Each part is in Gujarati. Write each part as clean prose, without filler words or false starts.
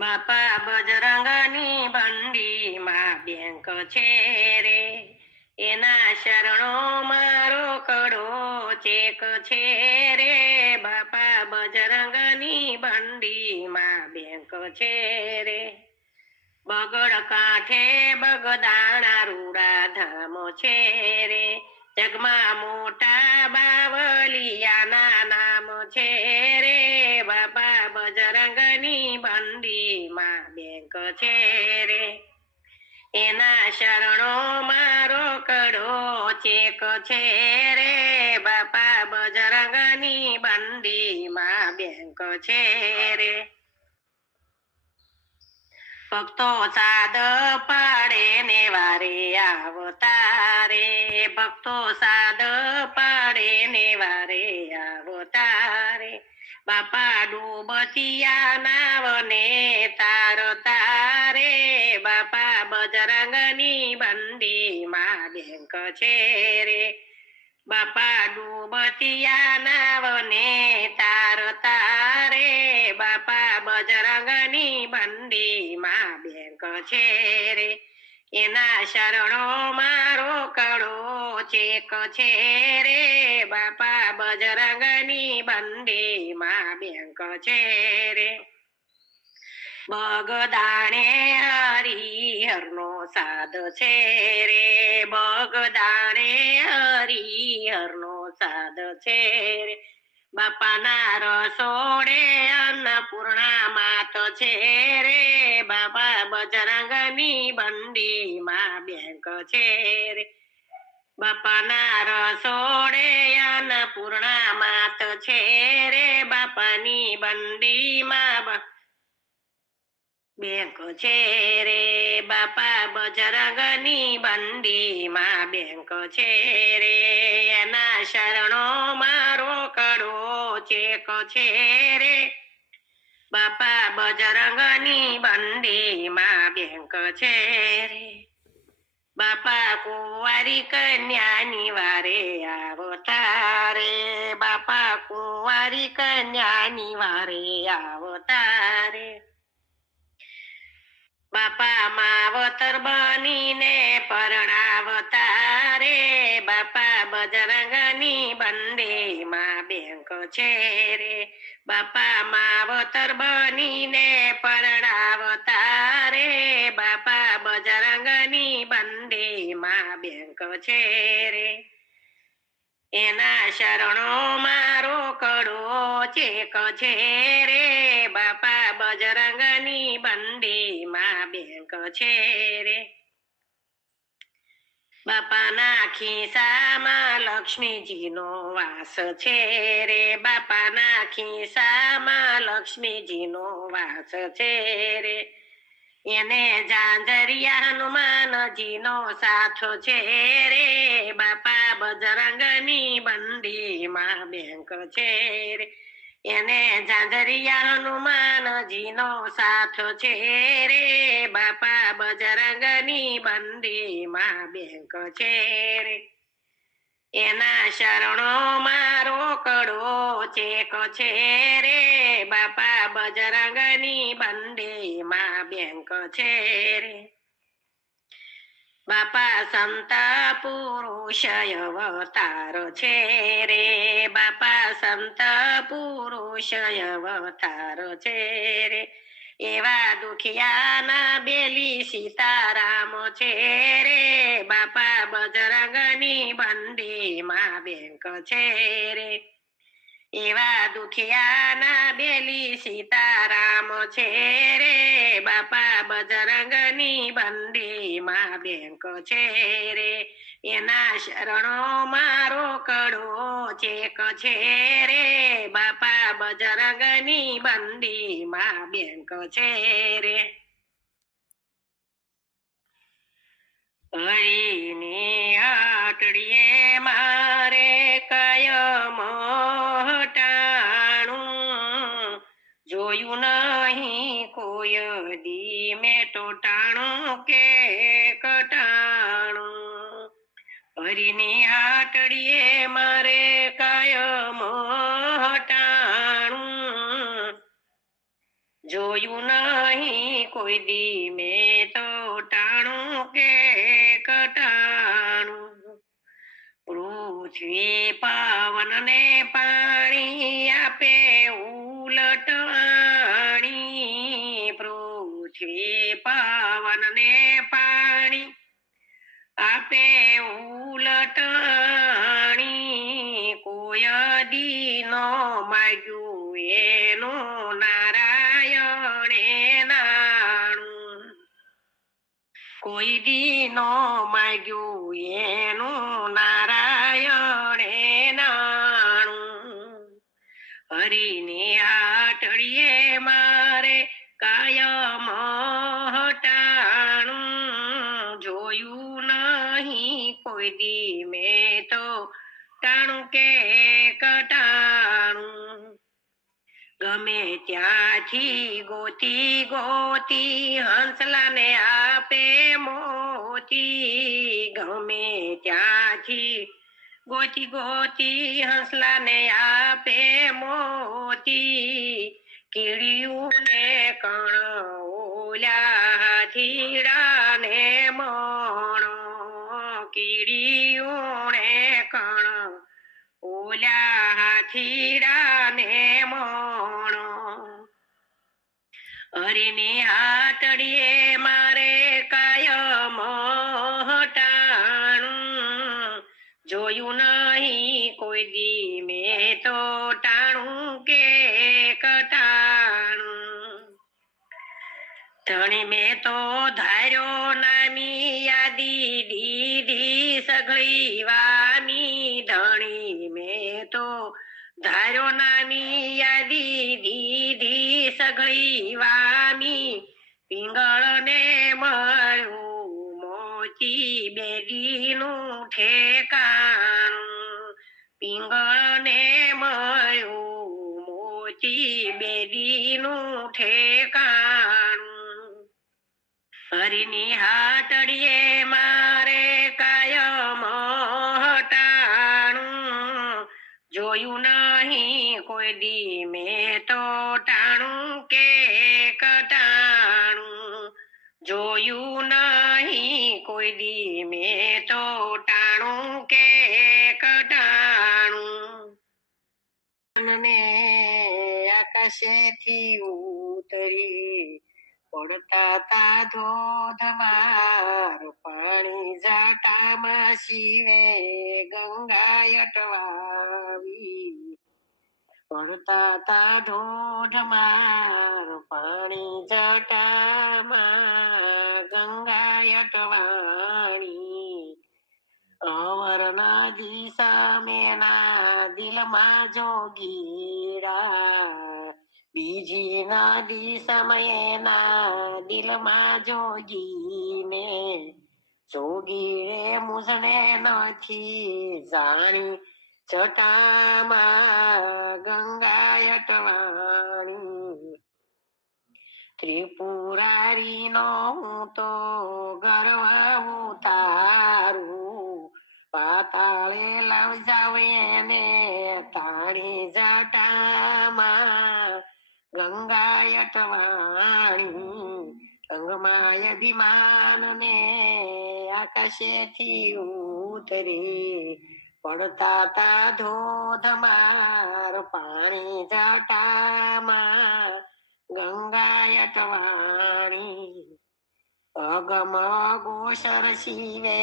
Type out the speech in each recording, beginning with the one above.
બાપા બજરંગની બંડીમાં બેંક છે રે, એના શરણો મારો કડો ચેક છે રે. બાપા બજરંગની બંડીમાં બેંક છે રે, બગડ કાંઠે બગદાણા રૂડા ધામો છે રે, જગમાં મોટા બાવલિયાના નામ છે રે. બાપા બજરંગની બંડીમાં બેંક છે રે, એના શરણો મારો કડો ચેક છે રે. બાપા બજરંગની બંડીમાં બેંક છે રે, ભક્તો સાદ પાડે ને વારે આવતા રે, ભક્તો સાદ પાડે ને વારે આવતા રે. બાપા ડૂબતિયા નાવને તારતા રે, બાપા બજરંગની બંડીમાં બેંક છે રે, બાપા ડૂબતિયા નાવને તારતા રે. બાપા બજરંગની બંડીમાં બેંક છે રે, એના શરણો મારો કડો ચેક છે રે. બાપા બજરંગની બંડીમાં બેંક છે રે, બગદાણે હરિહરનો સાદ છે રે, બગદાણે હરિહરનો સાદ છે રે. બાપાના રસોડે અન્નપૂર્ણા માત છે રે, બાપા બજરંગની બંડીમાં બેંક છે રે, બાપાના રસોડે અન્નપૂર્ણા માત છે રે. બાપાની બંડીમાં બેંક છે રે, બાપા બજરંગની બંડીમાં બેંક છે રે, એના શરણો મારો કડો ચેક છે રે. બાપા બજરંગની બંડીમાં બેંક છે રે, બાપા કુંવારી કન્યાની વારે આવતા રે, બાપા કુંવારી કન્યાની વારે આવતા રે. બાપા માવતર બનીને પરણાવતા રે, બાપા બજરંગની બંડીમાં બેંક છે રે, બાપા માવતર બનીને પરણાવતા રે. બાપા બજરંગની બંડીમાં બેંક છે રે, એના શરણો મારો કડો ચેક છે રે. બાપા બજરંગની બંડીમાં બેંક છે રે, બાપાના ખિસ્સામાં લક્ષ્મીજીનો વાસ છે રે, બાપાના ખિસ્સામાં લક્ષ્મીજીનો વાસ છે રે. એને ઝાંઝરિયા હનુમાનજીનો સાથ છે રે, બાપા બજરંગની બંડીમાં બેંક છે રે. એને ઝાંઝરિયા હનુમાનજીનો સાથ છે રે, બાપા બજરંગની બંડીમાં બેંક છે રે. એના શરણો મારો કડો ચેક છે રે, બાપા બજરંગની બંડીમાં બેંક છે રે. બાપા સંત પુરુષ અવતાર છે રે, બાપા સંત પુરુષ અવતાર છે રે. એવા દુખિયાના બેલી સીતારામ છે રે, બાપા બજરંગની બંડીમાં બેંક છે રે. એવા દુખિયાના બેલી સીતારામ છે રે, બાપા બજરંગની બંડીમાં બેંક છે રે. એના શરણો મારો કડો ચેક છે રે, બાપા બજરંગની બંડીમાં બેંક છે રે. હરિની આટડીએ મારે કાયમ હટાણું, જોયું નહીં કોઈ દી મેં ટોટાણું કે કટાણું. હરિની આટડીએ મારે કાયમ હટાણું, જોયું નહીં કોઈ દી મેં તો ટાણું કે કટાણું. પૃથ્વી પવન ને પાણી આપે ઉલટવાણી. પૃથ્વી પવન ને પાણી આપે ઉલટવાણી. કોઈ દી નો માગ્યું એનું નારાયણે નાણું. કોઈ દી નો માગ્યું એનું નારાયણે નાણું. હરિની આટડીએ મારે કાયમ હટાણું. જોયું નહીં કોઈ દી મેં તો ટાણું કે કટાણું. ગમે ત્યાંથી ગોતી ગોતી હંસલાને આપે મોતી. ગમે ત્યાંથી ગોતી ગોતી હંસલાને આપે મોતી. કીડિયું ને કણ ઓલા હાથીડાને મણો. કીડિયું ને કણ ઓલા હાથીડાને મણો. હરિની હાટડીએ મારે કાયમ હટાણું. જોયું નહીં કોઈ દી મેં તો ટાણું કે કટાણું. ધણી મેં તો ધાર્યો નામી યાદી દીધી સઘળી વામી. ધણી મેં તો ધાર્યો નામી યાદી દીધી સઘળી વામી. પિંગળને મળ્યું મોતી બેડીનું ઠેકાણું. પિંગળને મળ્યું મોતી બેડીનું ઠેકાણું. હરિની હાટડીએ મારે કાયમ હટાણું. જોયું નહીં કોઈ દી મેં તો ટાણું કે કટાણું. જોયું નહીં કોઈ દી મેં તો ટાણું કે કટાણું. ને આકાશેથી ઉતરી પડતા તા ધોધમાર પાણી. જાટામાં શિવે ગંગા અટવાવી. પડતા તા ધોધમાર પાણી. જાટામાં ગંગા અટવાણી. અમર નદી સામેના દિલમાં જોગીરા. બીજી નદી સમયના દિલમાં જોગીને. જોગી રે મુસણે નથી જાણી. જટામાં ગંગા અટવાણી. ત્રિપુરારી નો હું તો ગર્વ ઉતારું. પાતાળે લવ જાવ એને તાણી. જટામાં ગંગા અટવાણી. અંગમાં અભિમાન ને આકાશેથી ઉતરી પડતા તા ધોધમાર પાણી. જટામાં ગંગા અટવાણી. અગમ ગોસર શિવે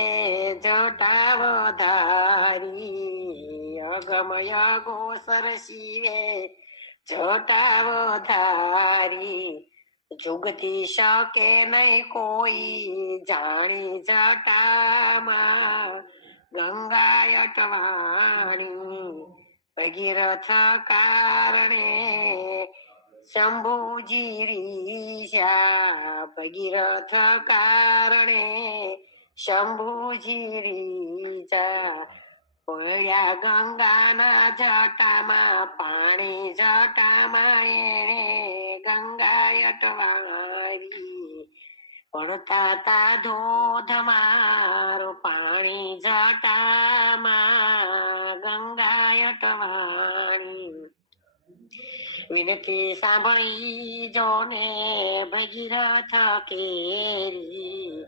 જટા વધારી. અગમય ગોસર શિવે જટા વધારી. જુગતી શકે નહીં કોઈ જાણી. જટામાં ગંગા અટવાણી. ભગીરથ કારણે શંભુજી રીશા. ભગીરથ કારણે શંભુજી રીશા. પડ્યા ગંગાના જટામાં પાણી. જટામાં એને ગંગા અટવારી. પડતા તા ધોધમાર પાણી. જટામાં ગંગા અટવાણી. વિનતી સાંભળી જોને ભગીરથ કેરી,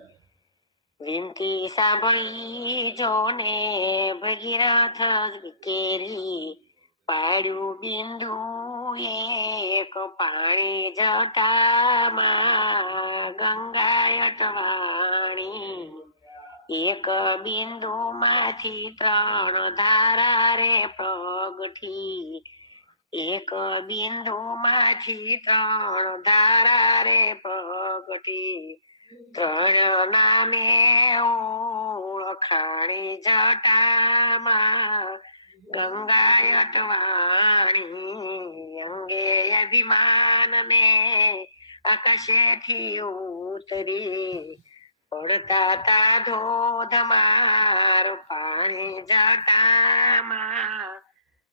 વિનતી સાંભળી જોને ભગીરથ કેરી, પાડ્યું બિંદુ એક પાણી જટામાં ગંગા અટવાણી, એક બિંદુ માંથી 3 ધારા રે પ્રગટી, એક બિંદુ માંથી 3 ધારા રે પ્રગટી, 3 નામે ઓળખાણી જટામાં ગંગા અટવાણી, અંગે અભિમાન ને આકાશેથી ઉતરી, પડતા તા ધોધમાર પાણી જટામાં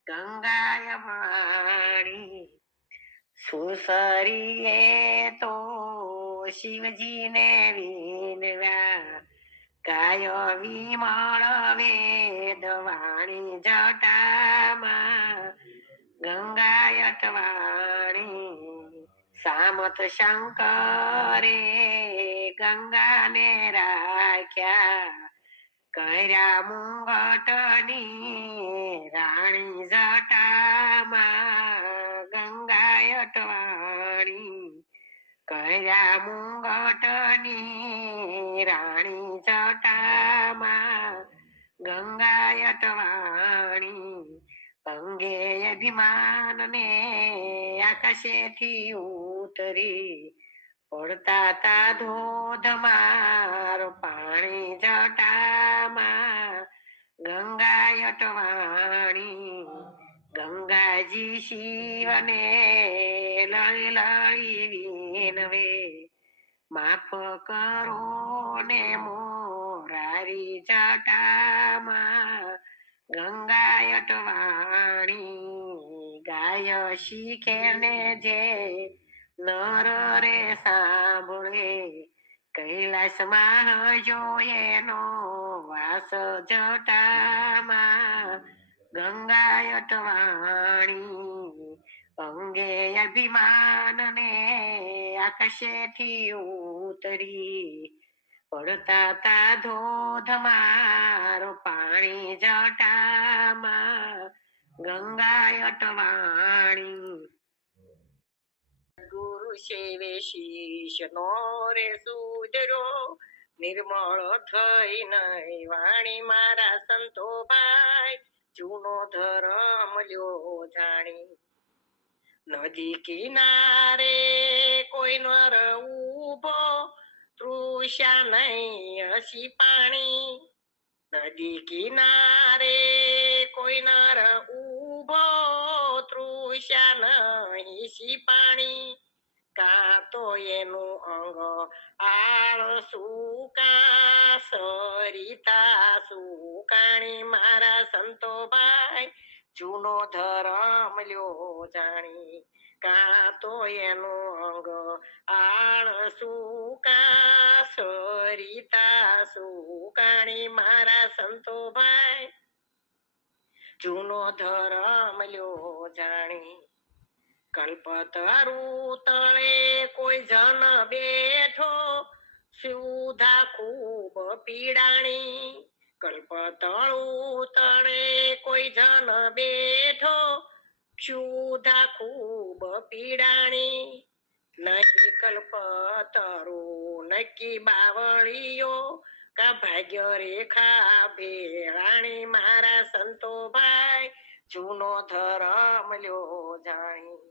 ગંગા પાણી, સુસરીએ તો શિવજીને વિનવ્યા, ગાય વિમળ વેદ વાણી જટામાં ગંગા અટવાણી, સામત શંકરે ગંગાને રાખ્યા, કર્યા મુંગટની રાણી જટામાં ગંગા અટવાણી, કર્યા મુંગટની રાણી જટામાં ગંગા અટવાણી, અંગે અભિમાન ને આકાશેથી ઉતરી, પડતા તા ધોધમાર પાણી જટામાં ગંગા અટવાણી, ગંગાજી શિવને લળી લળી વિનવે, માફ કરો ને મોરારી જટામાં ગંગા અટવાણી, ગાય શીખે ને જે નર રે સાંભળે, કૈલાસમાં જોયેનો વાસ જટામાં ગંગા અટવાણી, અંગે અભિમાન ને આકાશેથી ઉતરી, પડતા તા ધોધમાર પાણી જટામાં ગંગા અટવાણી, ગુરુ સેવે શીશ નો રે સુધર્યો, નિર્મળ થઈ નઈ વાણી મારા સંતો ભાઈ, જૂનો ધર્મ લ્યો જાણી, નદી કિનારે કોઈ નર ઉભો, તૃષા નહીં હસી પાણી, નદી કિનારે કોઈ નર ઉભો, તૃષા નહીં સી પાણી, કાં તો એનું અંગ આળસું, કાં સરિતા સુકાણી, મારા સંતો ભાઈ જૂનો ધર્મ લ્યો જાણી, કાં તો એનું અંગ આળસું, કાં સરિતા સુકાણી, મારા સંતો ભાઈ જૂનો ધર્મ લ્યો જાણી, કલ્પતરુ તળે કોઈ જન બેઠો, સુધા ખૂબ પીડાણી, કલ્પતળુ તળે કોઈ જન બેઠો, ક્ષુધા ખૂબ પીડાણી, નહી કલ્પતરુ નક્કી બાવળીઓ, કા ભાગ્ય રેખા ભેળાણી, મારા સંતો ભાઈ જૂનો ધર્મ લ્યો જાણી,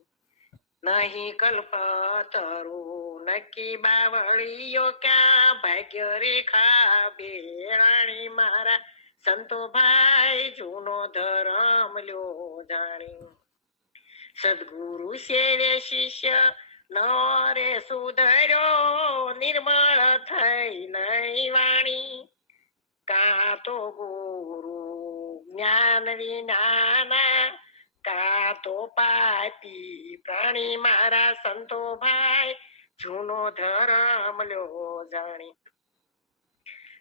નહીં કલ્પતરુ નક્કી બાવળીઓ, ક્યાં ભાગ્ય રેખા ભેળાણી, મારા સંતો ભાઈ જૂનો ધર્મ લ્યો જાણી, સદગુરુ સેવે શિષ્ય નરે સુધર્યો, નિર્મળ થઈ નઈ વાણી, કાં તો ગુરુ જ્ઞાન વિનાના, કાં તો પાપી પ્રાણી, મારા સંતો ભાઈ જૂનો ધર્મ લ્યો જાણી,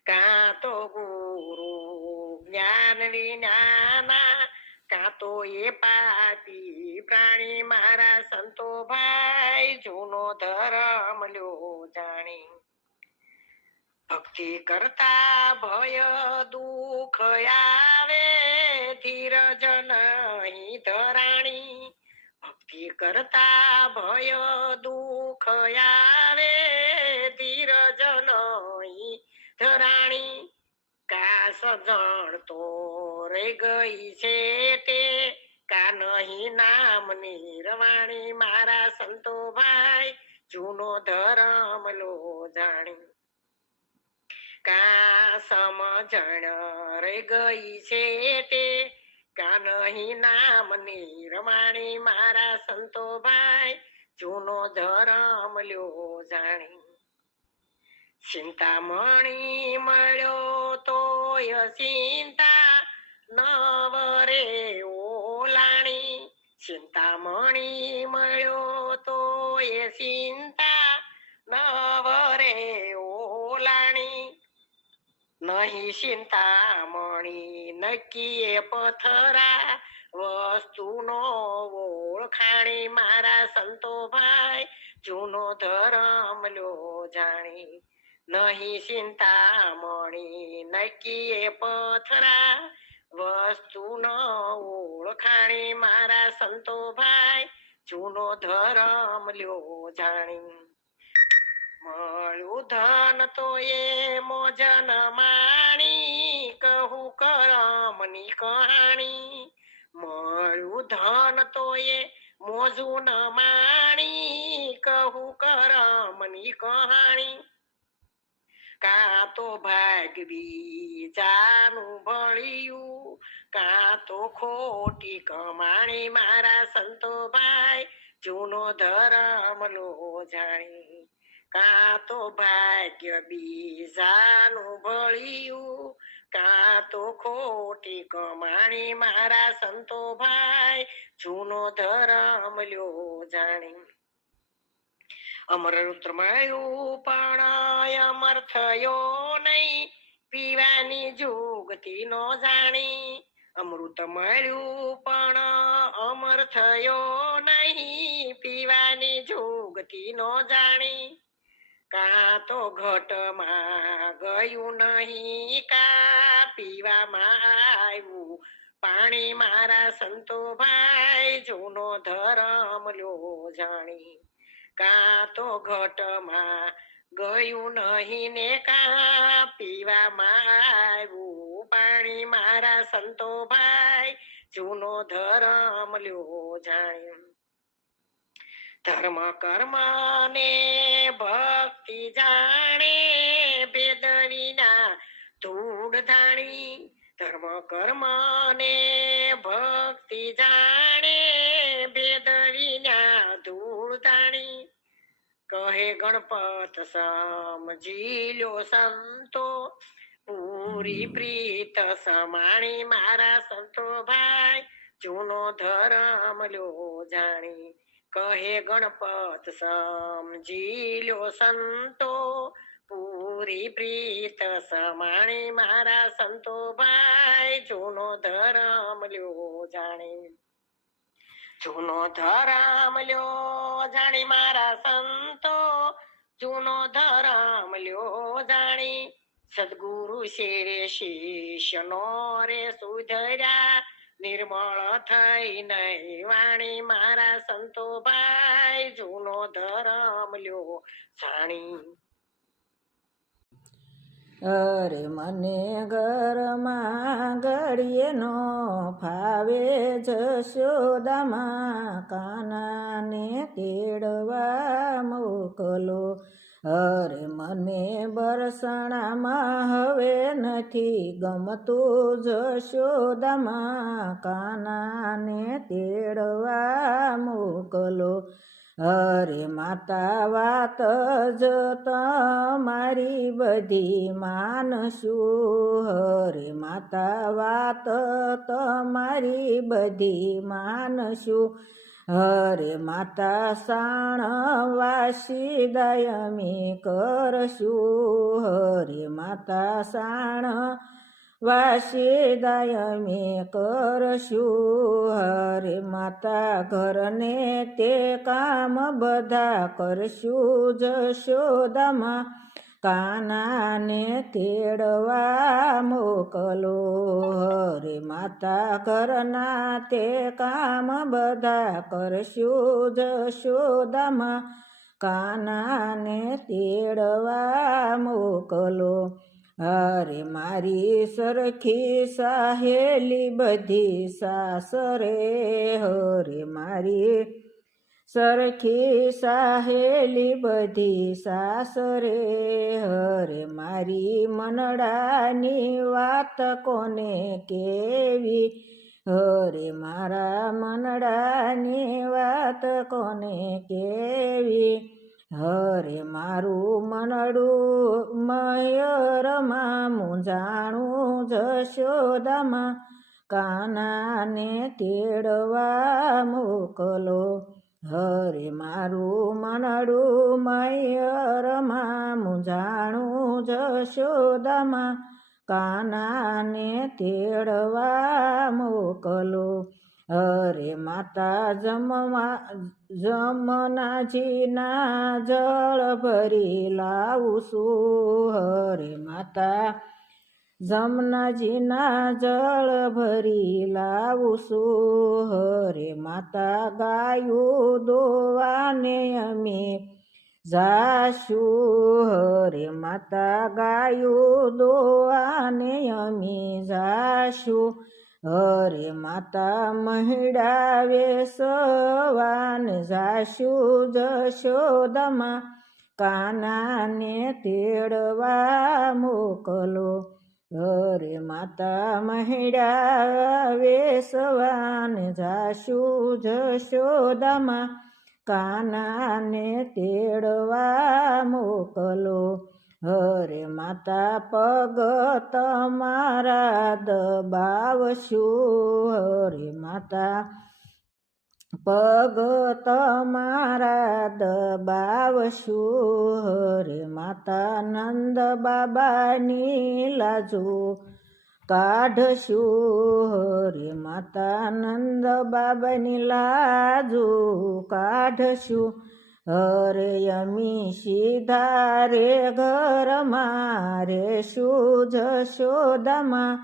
કાં તો ગુરુ જ્ઞાન વિનાના, કાં તો એ પાપી પ્રાણી મારા સંતો ભાઈ જૂનો ધર્મ લ્યો જાણી. ભક્તિ કરતા ભય દુઃખ આવે ધીરજ નહીં ધરાણી. ભક્તિ કરતા ભય દુઃખ આવે ધીરજ નહીં ધરાણી. કા સજણ તો રહી ગઈ છે તે કા નહીં નામની રવાણી મારા સંતો ભાઈ જૂનો ધર્મ લો જાણી. કા સમજણ રહી ગઈ છે તે કા નહીં નામની રવાણી મારા સંતો ભાઈ જૂનો ધર્મ લ્યો જાણી. ચિંતામણી મળ્યો તોય ચિંતા નવરે ઓલાણી. ચિંતામણી મળ્યો તોય ચિંતા નવરે ઓલાણી. નહીં ચિંતામણી નક્કીએ પથરા વસ્તુનો ઓળખાણી મારા સંતો ભાઈ જૂનો ધર્મ લ્યો જાણી. નહીં ચિંતામણી નક્કીએ પથરા વસ્તુનો ઓળખાણી મારા સંતો ભાઈ જૂનો ધર્મ લ્યો જાણી. મળ્યું ધન તો એ મોજન માણી કહું કરમની કહાણી. મળ્યું ધન તો એ મોજું ન માણી કહું કરમની કહાણી. કાં તો ભાગ બીજાનું ભળ્યું કાં તો ખોટી કમાણી મારા સંતો ભાઈ જૂનો ધર્મ લો જાણી. કાં તો ભાગ્ય બીજાનું ભળ્યું કાં તો ખોટી કમાણી મારા સંતો ભાઈ જૂનો ધર્મ લ્યો જાણી. અમૃત મળ્યું પણ અમર થયો નહીં પીવાની જુગતી નો જાણી. અમૃત મળ્યું પણ અમર થયો નહીં પીવાની જુગતી નો જાણી. કાં તો ઘટમાં ગયું નહીં કા પીવામાં આવ્યું પાણી મારા સંતો ભાઈ જૂનો ધર્મ લ્યો જાણી. કાં તો ઘટમાં ગયું નહીં ને કા પીવામાં આવ્યું પાણી મારા સંતો ભાઈ જૂનો ધર્મ લ્યો જાણી. ધર્મ કર્મ ને ભક્તિ જાણે ભેદ વિના ધૂળ ધાણી. ધર્મ કર્મ ને ભક્તિ જાણે ભેદ વિના ધૂળ ધાણી. કહે ગણપત સમજી લ્યો સંતો પૂરી પ્રીત સમાણી મારા સંતો ભાઈ જૂનો ધર્મ લ્યો જાણી. કહે ગણપત સમજી લ્યો સંતો પૂરી પ્રીત સમાણી મારા સંતો ભાઈ જૂનો ધર્મ લ્યો જાણી. જૂનો ધર્મ લ્યો જાણી મારા સંતો જૂનો ધર્મ લ્યો જાણી. સદગુરુ શેરે શિષ્યનો રે સુધર્યા નિર્મળ થઈ નહીં વાણી મારા સંતો ભાઈ જૂનો ધર્મ લ્યો જાણી. અરે મને ઘરમાં ઘડીએ નો ફાવે જશોદામાં કાનાને તેડવા મોકલો. અરે મને બરસણામાં હવે નથી ગમતું જશોદામાં કાનાને તેડવા મોકલો. અરે માતા વાત જ તમારી બધી માનશું. હરે માતા વાત તમારી બધી માનશું. હરે માતા સાણ વાસી દયમી કરશું. હરે માતા સાણ વાસીદાય અમે કરશું. હરે માતા ઘરને તે કામ બધા કરશું. જશોદામાં કાનાને તેડવા મોકલો. હરે માતા ઘરના તે કામ બધા કરશું. જશોદામાં કાનાને તેડવા મોકલો. હરે મારી સરખી સહેલી બધી સાસરે. હરે મારી સરખી સહેલી બધી સાસરે. હરે મારી મનડાની વાત કોને કેવી. હરે મારા મનડાની વાત કોને કેવી. હરે મારું મનડું મયરમાં મૂંઝાણું. જશોદામાં કાનાને તેડવા મોકલો. હરે મારું મનડું મયરમાં મૂંઝાણું. જશોદામાં કાનાને તેડવા મોકલો. હરે માતા જમનાજીના જળ ભરી લાવું છું. હરે માતા જમનાજીના જળ ભરી લાવું છું. હરે માતા ગાયું દોવાને અમે જાશું. હરે માતા ગાયું દોવાને અમે જાશું. હરે માતા મહિડા વેસવાન જાશું. જશોદામાં કાનાને તેડવા મોકલો. હરે માતા મહિડા વેસવાન જાશું. જશોદામાં કાનાને તેડવા મોકલો. હરે માતા પગ તમારા દબાવશું. હરે માતા પગ તમારા દબાવશું. હરે માતા નંદ બાબાની લાજો કાઢશું. હરે માતા નંદ બાબાની લાજો કાઢશું. હરે અમી સીધા રે ઘરમાં રેશું. જશોદામાં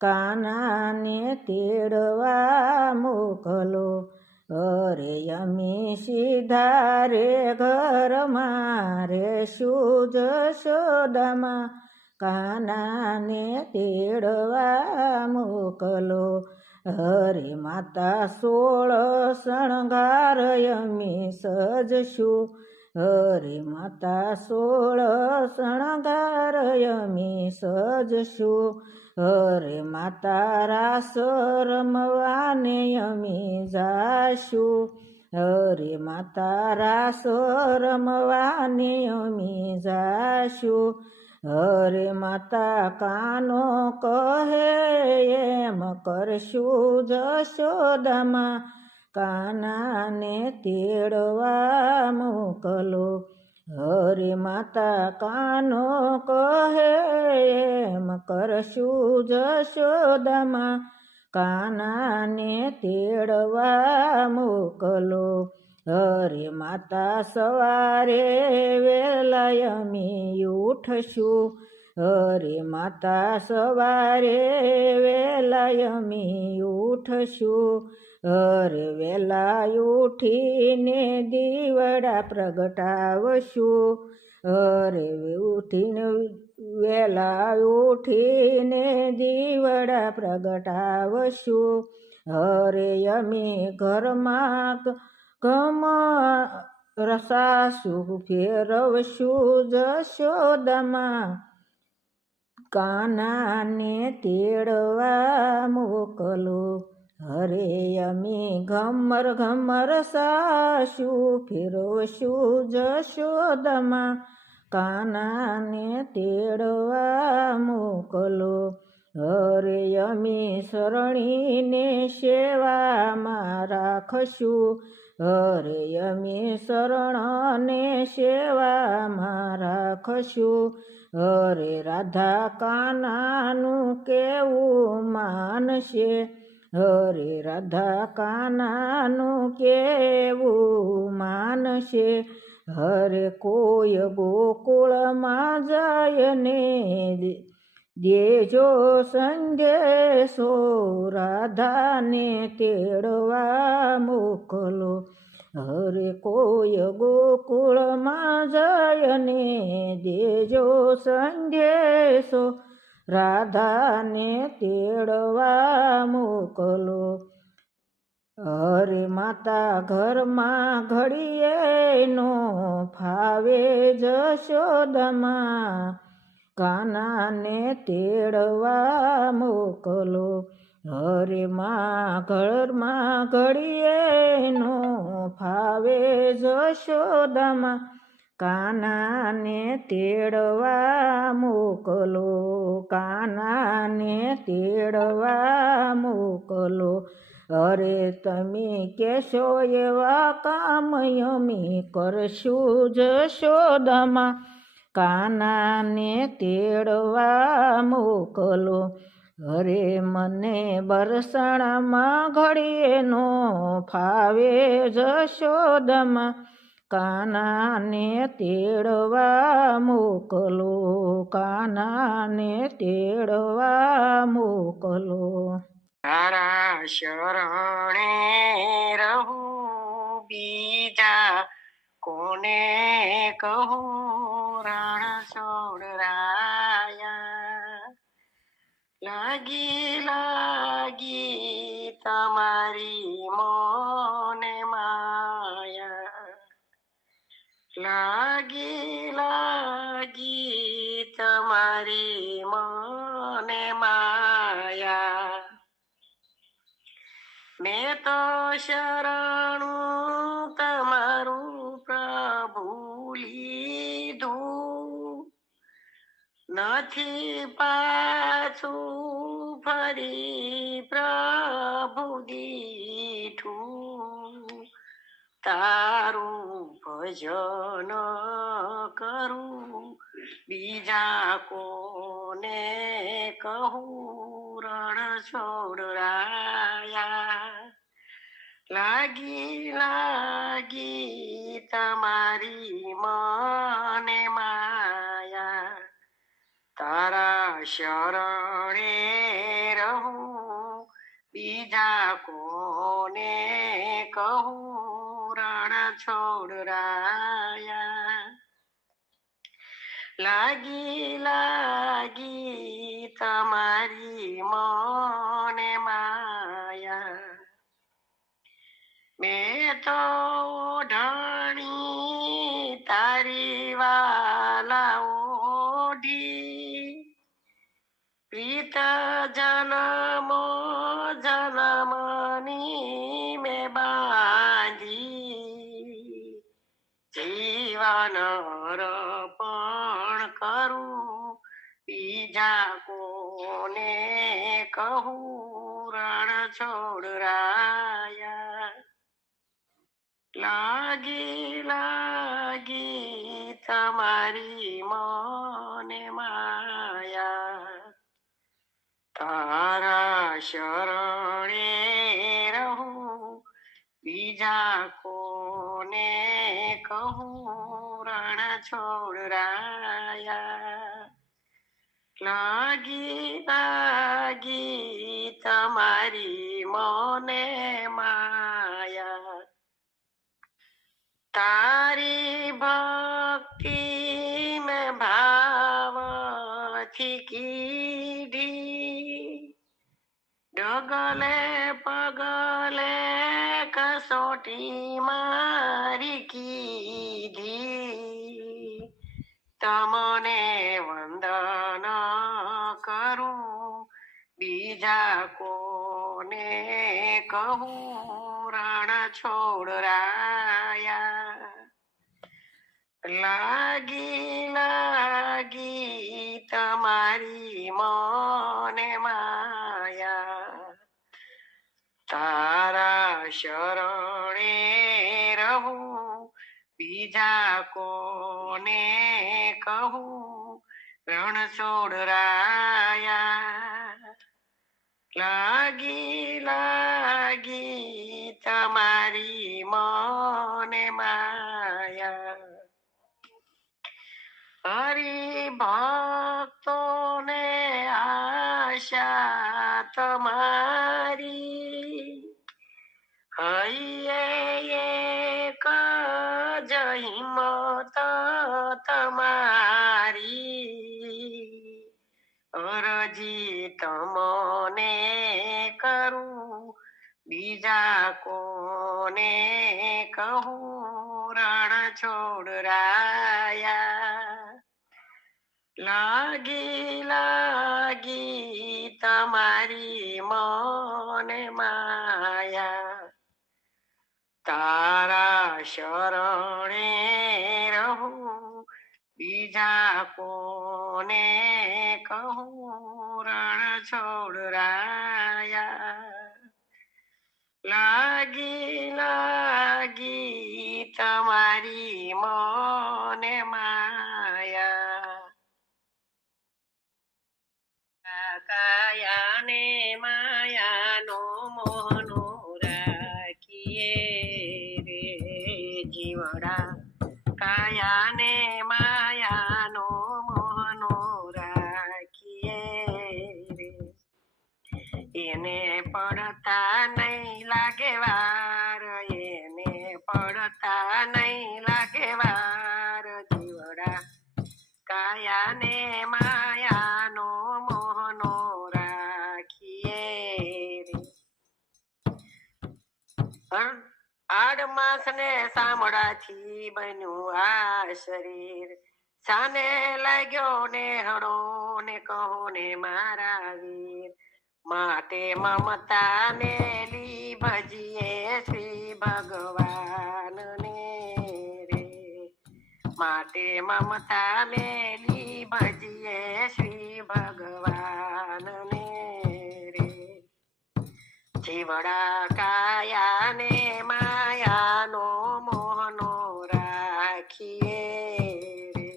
કાનાને તેડવા મોકલો. હરે અમી સીધા રે ઘરમાં રેશું. જશોદામાં કાનાને તેડવા મોકલો. હરે માતા 16 શણગાર અમે સજશું. હરે માતા 16 શણગાર અમે સજશું. હરે માતા રાસ રમવાને અમે જાશું. હરે માતા રાસ રમવાને અમે જાશું. હરે માતા કાનો કહે એમ કરશું. જશોદામાં કાનાને તેડવા મોકલો. હરે માતા કાનો કહે એમ કરશું. જશોદામાં કાનાને તેડવા મોકલો. હરે માતા સવારે વેલા અમે ઉઠશું. હરે માતા સવારે વેલા અમે ઉઠશું. હરે વેલા ઉઠીને દીવડા પ્રગટાવશું. હરે ઉઠીને વેલા ઉઠીને દીવડા પ્રગટાવશું. હરે અમે ઘરમાં ગમ રસાસુ ફેરવશું. જશોદામાં કાનાને તેડવા મોકલો. હરે અમે ઘમર ઘમર સાસુ ફેરવશું. જશોદામાં કાનાને તેડવા મોકલો. હરે અમે શરણીને સેવામાં રાખશું. હરે અમે શરણને સેવામાં રાખશું. હરે રાધા કાનાનું કેવું માનશે, હરે રાધા કાનાનું કેવું માનશે. હરે કોઈ ગોકુળમાં જાય ને દેજો સંદેશો, રાધાને તેડવા મોકલો. હરે કોઈ ગોકુળમાં જયને દેજો સંદેશો, રાધાને તેડવા મોકલો. હરે માતા ઘરમાં ઘડીએ નો ફાવે જશોદામાં, કાનાને તેડવા મોકલો. હરે માં ઘરમાં ઘડીએ નો ફાવે જશોદામાં, કાનાને તેડવા મોકલો, કાનાને તેડવા મોકલો. અરે તમે કેશો એવા કામ અમે કરશું જશોદામાં, કાનાને તેડવા મોકલો. અરે મને બરસણામાં ઘડીએ નો ફાવે જશોદામાં, કાનાને તેડવા મોકલો, કાનાને તેડવા મોકલો. તારા શરણે રહું બીજા કોને કહું, રણ છોડ રાયા. લાગી લાગી તમારી મોને માયા, લાગી લાગી તમારી મને માયા. મેં તો શરણું તમારું પ્રભુ લીધું, નથી પાછું ફરી પ્રભુ દીઠું. તારું ભજન કરું બીજા કોને કહું, રણ છોડ રાયા. લાગી લાગી તમારી મને માયા, તારા શરણે રહું બીજા કોને કહું, રણ છોડ રાયા. લાગી લાગી તમારી મને માયા, મેં તો ઓઢણી તારી વાલા ઓઢી, પ્રીત જન્મો જન્મની મેં બાંધી. જીવન અર્પણ કરું બીજા કોને કહું, રણ છોડ રાયા. લાગી લાગી તમારી મને માયા, તારા શરણે રહું બીજા કોને કહું, રણ છોડ રાયા. લાગી લાગી તમારી મને માયા, તારી ભક્તિ મેં ભાવથી કીધી, ડગલે પગલે કસોટી મારી કીધી. તમને વંદન કરું બીજા કોને કહું, રણ છોડ રાયા. લાગી લાગી તમારી મને માયા, તારા શરણે રહું બીજા કોને કહું રણ છોડરાયા. લાગી લાગી તમારી મને માયા. હરિભક્તોને આશા તમારી. હૈયે એક જ હિંમત તમારી. અરજી તમને કરું બીજા કોને કહું રણ છોડરાયા. લાગી લાગી તમારી મને માયા. તારા શરણે રહું બીજા કોને કહું રણ છોડરાયા. લાગી લાગી તમારી મને માયા. કાયાને માયાનો મોહનો રાખીએ રે જીવડા. કાયાને માયાનો મોહનો રાખીએ રે. એને પડતા નહીં લાગે વાર. એને પડતા નહીં લાગે વાર જીવડા. કાયાને માયાનો મોહનો રાખીએ રે. આડમાસ ને સામડાથી બન્યું આ શરીર. સાને લાગ્યો ને હળો ને કહો ને મારા વીર. માટે મમતા મેલી ભજીએ શ્રી ભગવાન ને રે. માટે મમતા મેલી ભજીએ શ્રી ભગવાન ને રે. જીવડા કાયાને માયાનો મોહનો રાખીએ રે.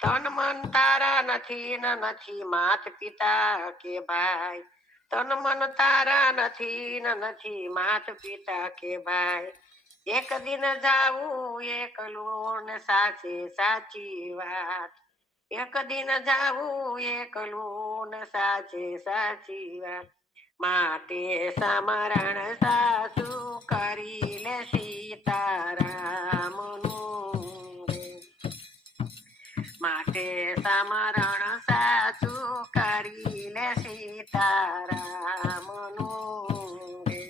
તન મન તારા નથી ન નથી માત પિતા કે ભાઈ. તન મન તારા નથી ન નથી માત પિતા કે ભાઈ. એક દિન જાવું એકલું ને સાચે સાચી વાત. એક દિન જાવું એકલું ને સાચે સાચી વાત. માટે સમરણ સાસુ કરી લે સીતારામનું રે. માટે સમરણ સાસુ કરી લે સીતારામનું રે.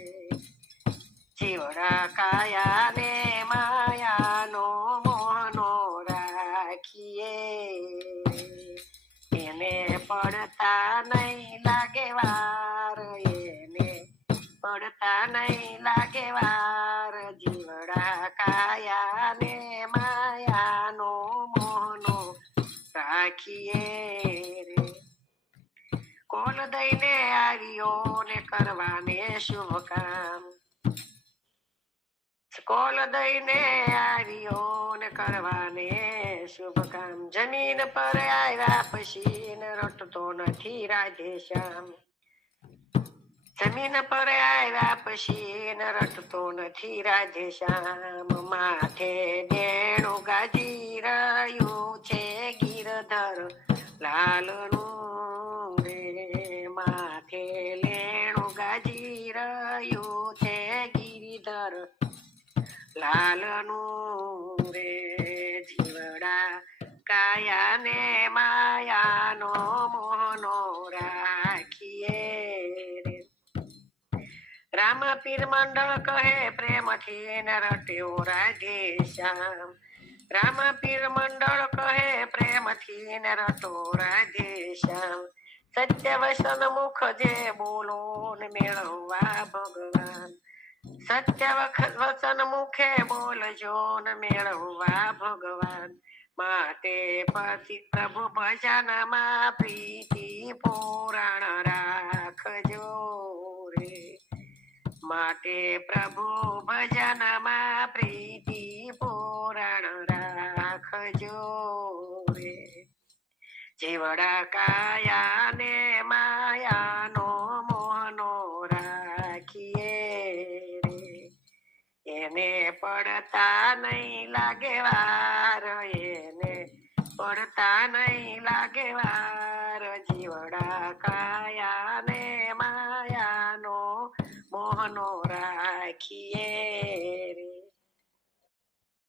જીવડા કાયાને માયાનો મોહનો રાખીએ રે. એને પડતા નહીં લાગે વાર. એને પડતા નહીં લાગે વાર જીવડા કાયાને માયાનો મોહનો રાખીએ રે. કોલ દઈને આવ્યો ને કરવાને શુભ કામ. કોલ દઈને આવ્યો ને કરવાને શુભ કામ. જમીન પર આવ્યા પછી ને રટતો નથી રાધેશ્યામ. જમીન પર આવ્યા પછી ને રટતો નથી રાધેશ્યામ. માથે દેણું ગાજી રહ્યું છે ગિરધર લાલનું રે. માથે લેણું ગાજી રહ્યું છે ગિરિધર લાલનું રે. જીવડા કાયાને માયાનો મોહનો રાખીએ રે. રામ પીર મંડળ કહે પ્રેમથી ન રટ્યો રાધેશ્યામ. રામ પીર મંડળ કહે પ્રેમથી ન રટો રાધેશ્યામ. સત્ય વસન મુખ જે બોલો ને મેળવવા ભગવાન. સત્ય વચન મુખે બોલજો ને મેળવવા ભગવાન. માટે પતિ પ્રભુ ભજનમાં પ્રીતિ પુરાણ રાખજો રે. માટે પ્રભુ ભજનમાં પ્રીતિ પુરાણ રાખજો જીવડા કાયા ને માયાનો મોહનો રાખીએ રે એને પડતા નહીં લાગે વાર એને પડતા નહીં લાગે વાર જીવડા કાયા ને માયાનો મોહનો રાખીએ